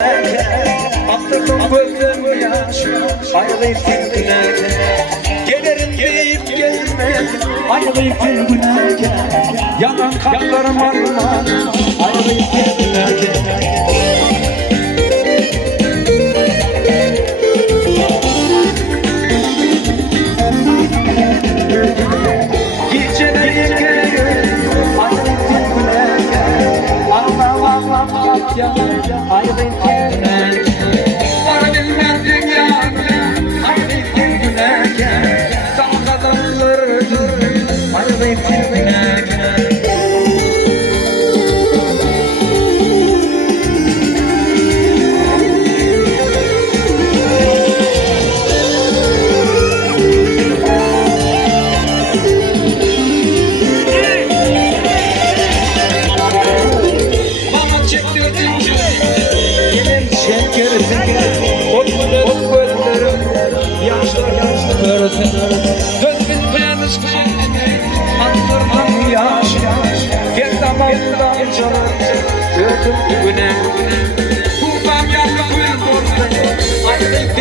Attırdım gözüm yaş, ayrılayıp güne. Gelirim deyip gelmez, ayrılayıp güne. Yanan kalplerim armağan, ayrılayıp güne. Geceleri gelirim, ayrılayıp güne. Ayrılayıp güne. Var bilmez dünya, ayrılayıp güne. Sana kazanılır, ayrılayıp güne. Korkmadım gözlerim, yaşlar görsün. Göz bitmeyen ıskın, andırmam yaş. Gel damarından çalar, gördüm güne. Kuldan yandı bir korku, ayrılık